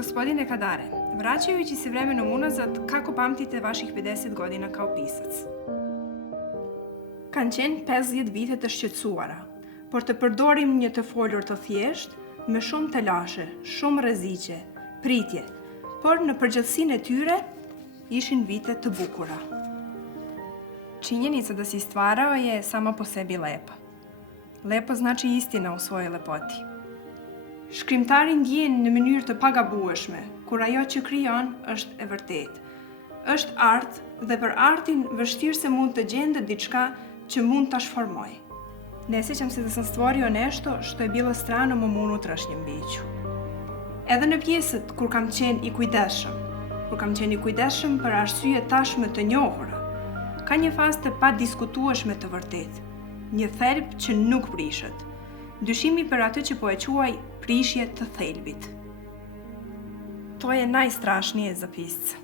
Gospodine Kadare, vraćajući se vremenom unazad, kako pamtite vaših 50 godina kao pisac? Kanë qenë 50 vite të shqetësuara, por të përdorim një të folur të thjesht, me shumë telashe, shumë rreziqe, pritje, por në përgjithësinë e tyre ishin vite të bukura. Činjenica da si stvarao je sama po sebi lepa. Lepo znači istina u svojoj lepoti. Shkrimtari ndjen në mënyrë të pagabueshme, kur ajo që krijon është e vërtetë. Është art dhe për artin vështirë se mund të gjende diçka që mund ta shformoj. Ne sjećam se da sam stvorio nešto što je bilo strano mom unutrašnjem biću. Edhe në pjesët kur kam qenë i kujdesshëm për arsye tashmë të njohura, ka një fazë të padiskutueshme të vërtetë, një thelb që nuk prishet. Dyshimi për atë që po e quaj prishje të thelbit. To je najstrašnije za pisca.